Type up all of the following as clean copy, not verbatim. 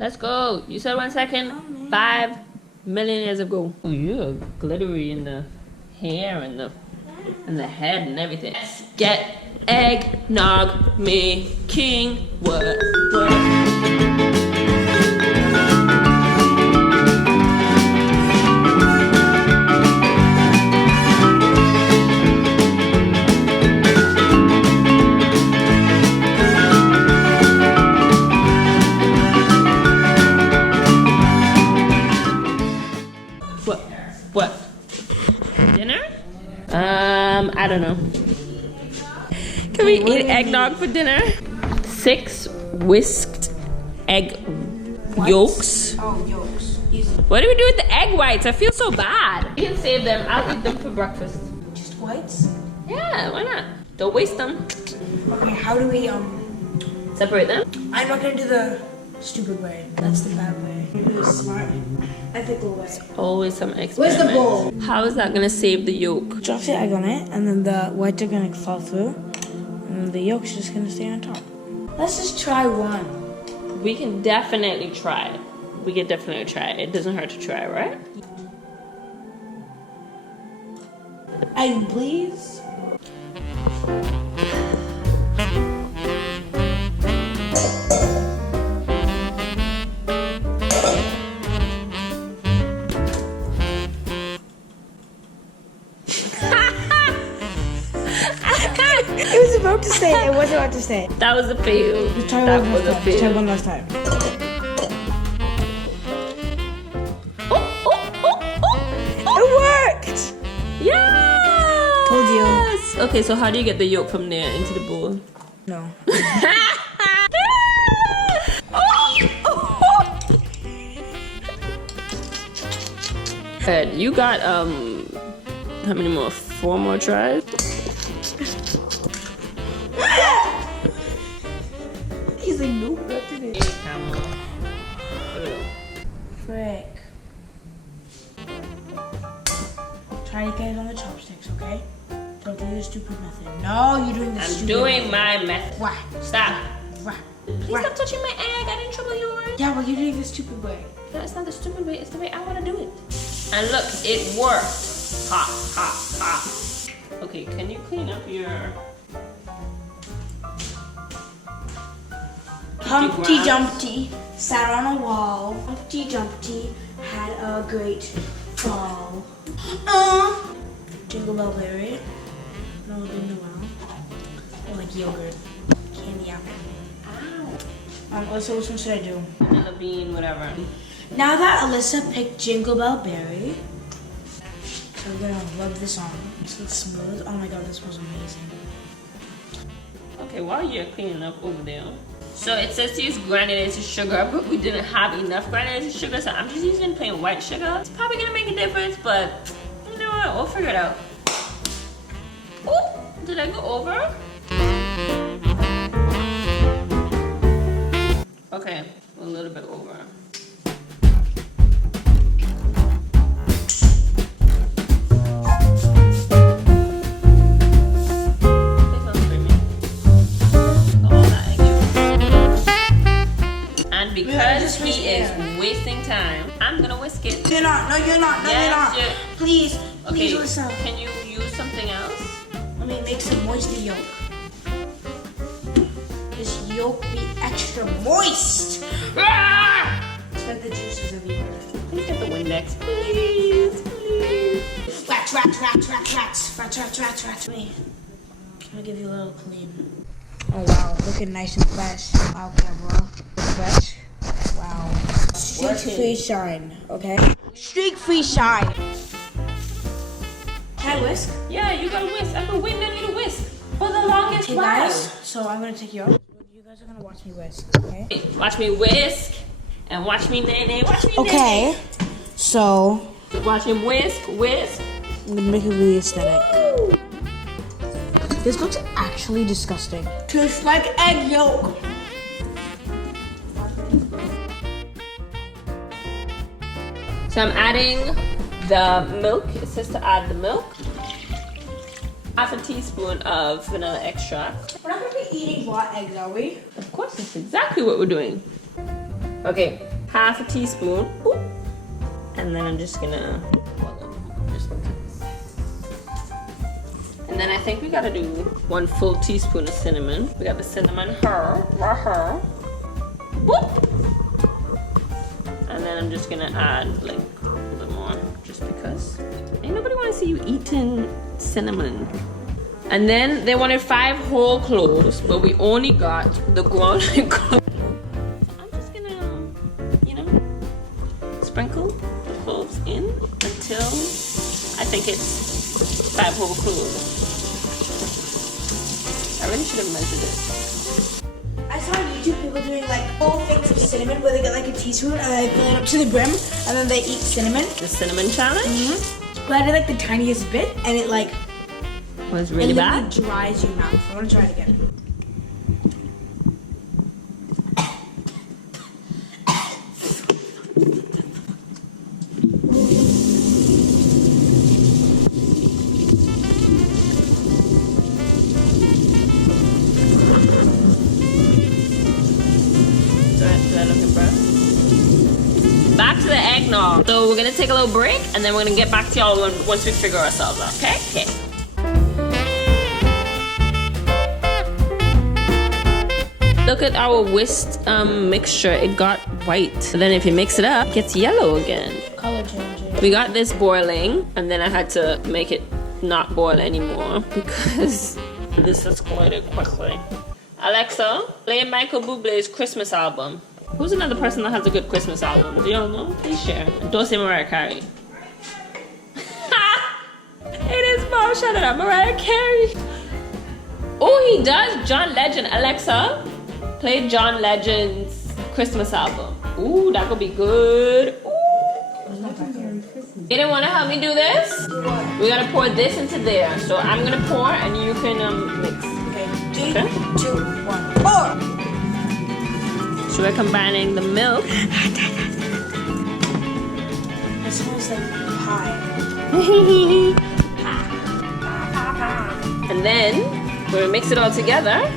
Let's go. You said 1 second. 5 million years ago. Oh, you're glittery in the hair and the head and everything. Let's get eggnog making. What? What? Dinner? I don't know. Can we eat eggnog for dinner? 6 whisked egg yolks. Oh, yolks. What do we do with the egg whites? I feel so bad. You can save them. I'll eat them for breakfast. Just whites? Yeah, why not? Don't waste them. Okay, how do we Separate them? I'm not gonna do the stupid way. That's the bad way. I'm gonna do the smart, ethical way. Always some experiment. Where's the bowl? How is that gonna save the yolk? Drop the egg on it, and then the whites are gonna fall through, and then the yolk's just gonna stay on top. Let's just try one. We can definitely try it. We can definitely try it. It doesn't hurt to try, right? Egg, please. It was about to say it. It wasn't about to say it. That was a fail. Try That one was last a time. fail. Try one last time. It worked! Yeah! Told you. Okay, so how do you get the yolk from there into the bowl? No. Good. You got how many more? 4 more tries? He's like, nope, not today. Frick. Try to get it on the chopsticks, okay? Don't do the stupid method. No, you're doing the I'm stupid doing method. my method. Wah. Stop. Wah. Please Wah. stop touching my egg. I didn't trouble yours. Yeah, but you're doing the stupid way. No, it's not the stupid way. It's the way I want to do it. And look, it worked. Ha, ha, ha. Okay, can you clean up your... Humpty Dumpty sat on a wall. Humpty Dumpty had a great fall. Jingle Bell Berry. No, didn't do well. Or like yogurt. Candy apple. Ow. Alyssa, which one should I do? Vanilla bean, whatever. Now that Alyssa picked Jingle Bell Berry, so we're gonna rub this on. So it's smooth. Oh my god, this smells amazing. Okay, while you're cleaning up over there. So it says to use granulated sugar, but we didn't have enough granulated sugar, so I'm just using plain white sugar. It's probably gonna make a difference, but you know what? We'll figure it out. Oh, did I go over? Okay, a little bit over. Because he is wasting time, I'm gonna whisk it. You're not. No, you're not. No, Yes, you're not. you're- Please, Okay, please, Alyssa. can you use something else? Let me make some moist yolk. This yolk be extra moist. Ah! Spread the juices everywhere. Can you get the Windex, please? Please. Rats, rats, rats, rats, rats, rats, rats, rats, rats. Me. I'll give you a little clean. Oh wow, looking nice and fresh. Wow, camera. Fresh. Wow. Streak free shine, okay? Streak free shine. Can I whisk? Yeah, you gotta whisk. I've been waiting on you to whisk for the longest Okay, while. guys. So I'm gonna take you out. You guys are gonna watch me whisk, okay? Watch me whisk and watch me nay. Watch me Okay. So nay. Watch him whisk, whisk. I'm gonna make it really aesthetic. Woo. This looks actually disgusting. Tastes like egg yolk. So I'm adding the milk. It says to add the milk. Half a teaspoon of vanilla extract. We're not gonna be eating raw eggs, are we? Of course, that's exactly what we're doing. Okay, half a teaspoon. Ooh. And then I'm just gonna, and then I think we gotta do 1 full teaspoon of cinnamon. We got the cinnamon her. Whoop. And then I'm just gonna add like a little more, just because. Ain't nobody wanna see you eating cinnamon. And then they wanted 5 whole cloves, but we only got the ground cloves. I'm just gonna, you know, sprinkle the cloves in until I think it's 5 whole cloves. I really should have measured it. I saw on YouTube people doing like full things of cinnamon where they get like a teaspoon and they fill it up to the brim and then they eat cinnamon. The cinnamon challenge? Mm-hmm. But I did like the tiniest bit and it like was really bad. It dries your mouth. I want to try it again. Back to the eggnog. So we're gonna take a little break and then we're gonna get back to y'all once we figure ourselves out, okay? Okay. Look at our whisk mixture, it got white. And then if you mix it up, it gets yellow again. Color changing. We got this boiling and then I had to make it not boil anymore because this escalated quickly. Alexa, play Michael Bublé's Christmas album. Who's another person that has a good Christmas album? Do y'all know? Please share. Don't say Mariah Carey. It is Mom shouting out Mariah Carey. Oh, he does. John Legend. Alexa, play John Legend's Christmas album. Ooh, that could be good. Ooh. You didn't want to help me do this? We gotta pour this into there. So I'm gonna pour and you can mix. Okay. 3, 2, 1, pour! So we're combining the milk. It smells like pie. And then when we mix it all together,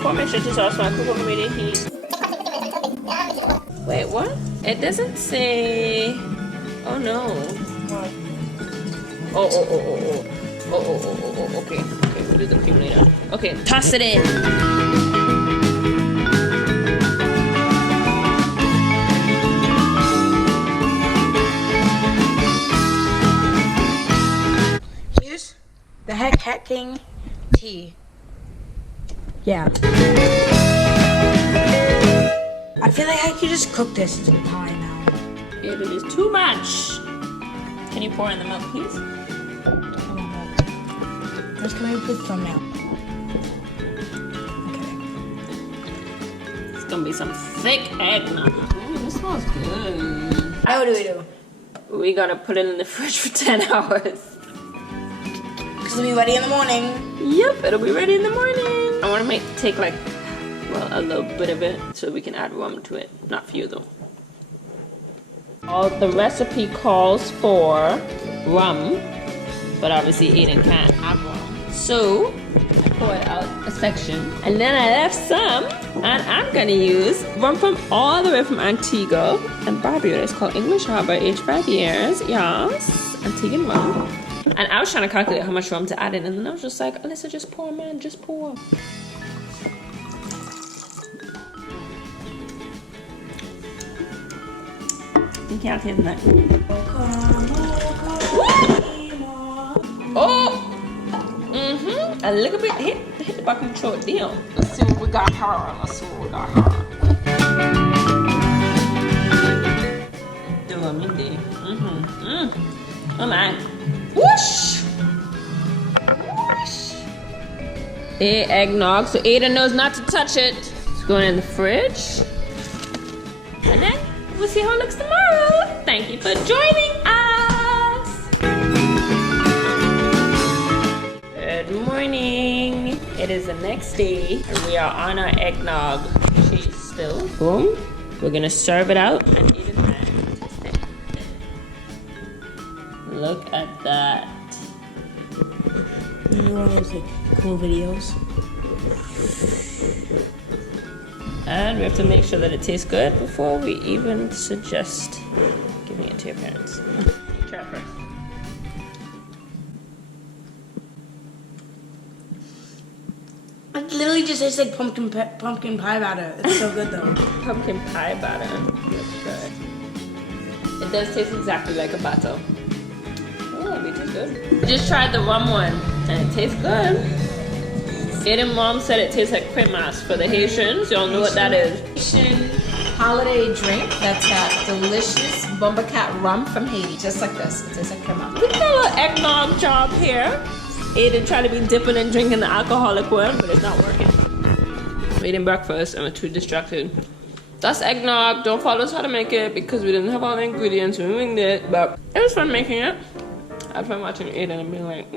pour my shit sauce on cook over medium heat. Wait, what? It doesn't say. Oh no. Oh. Okay, we'll do the cream later. Okay, toss it in. The heck-hacking tea. Yeah. I feel like I could just cook this into pie now. It is too much. Can you pour in the milk, please? First, can I put some now? Okay. It's gonna be some thick eggnog. Ooh, this smells good. How do we do? We gotta put it in the fridge for 10 hours. It'll be ready in the morning. Yep, it'll be ready in the morning. I want to take like, well, a little bit of it so we can add rum to it. Not for you though. The recipe calls for rum, but obviously Aiden can't have rum. So I poured out a section, and then I left some, and I'm gonna use rum from all the way from Antigua and Barbuda. It's called English Harbor, aged 5 years. Yes, Antiguan rum. And I was trying to calculate how much rum to add in, and then I was just like, Alyssa, just pour, man, just pour. You can't taste that. Oh! A little bit hit the back of the throat deal. Let's see what we got here. Do a mindy. Oh my. Whoosh! Whoosh! Eggnog, so Aiden knows not to touch it. It's going in the fridge. And then we'll see how it looks tomorrow. Thank you for joining us. Good morning. It is the next day and we are on our eggnog chase still. Boom. We're gonna serve it out and eat it. Look at that. You know one of those like cool videos? I And we have to make sure that it tastes good before we even suggest giving it to your parents. Try it first. It literally just tastes like pumpkin pie batter. It's so good though. Pumpkin pie batter. That's good. It does taste exactly like a batter. Oh, it tastes good. We just tried the rum one and it tastes good. Aiden mom said it tastes like cremas for the Haitians. Y'all know what that is. Haitian holiday drink that's that delicious Bumba Cat rum from Haiti. Just like this. It tastes like crema. We got a little eggnog job here. Aiden tried to be dipping and drinking the alcoholic one, but it's not working. I'm eating breakfast and we're too distracted. That's eggnog. Don't follow us how to make it because we didn't have all the ingredients. We winged it, but it was fun making it. I had fun watching Aiden and being like,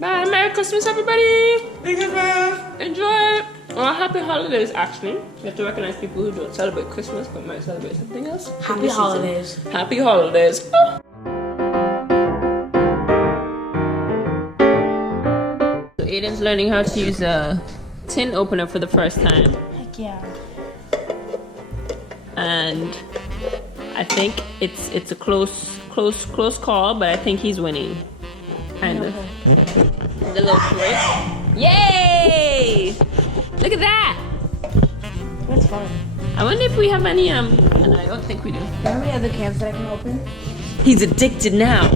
bye, Merry Christmas, everybody. Merry Christmas. Enjoy. Well, happy holidays, actually. You have to recognize people who don't celebrate Christmas but might celebrate something else. Happy holidays. Happy holidays. Oh. So Aiden's learning how to use a tin opener for the first time. Heck yeah. And I think it's a close call, but I think he's winning. Kind of. The little twist. Yay! Look at that! That's fun. I wonder if we have any and I don't think we do. How many other cans that I can open? He's addicted now.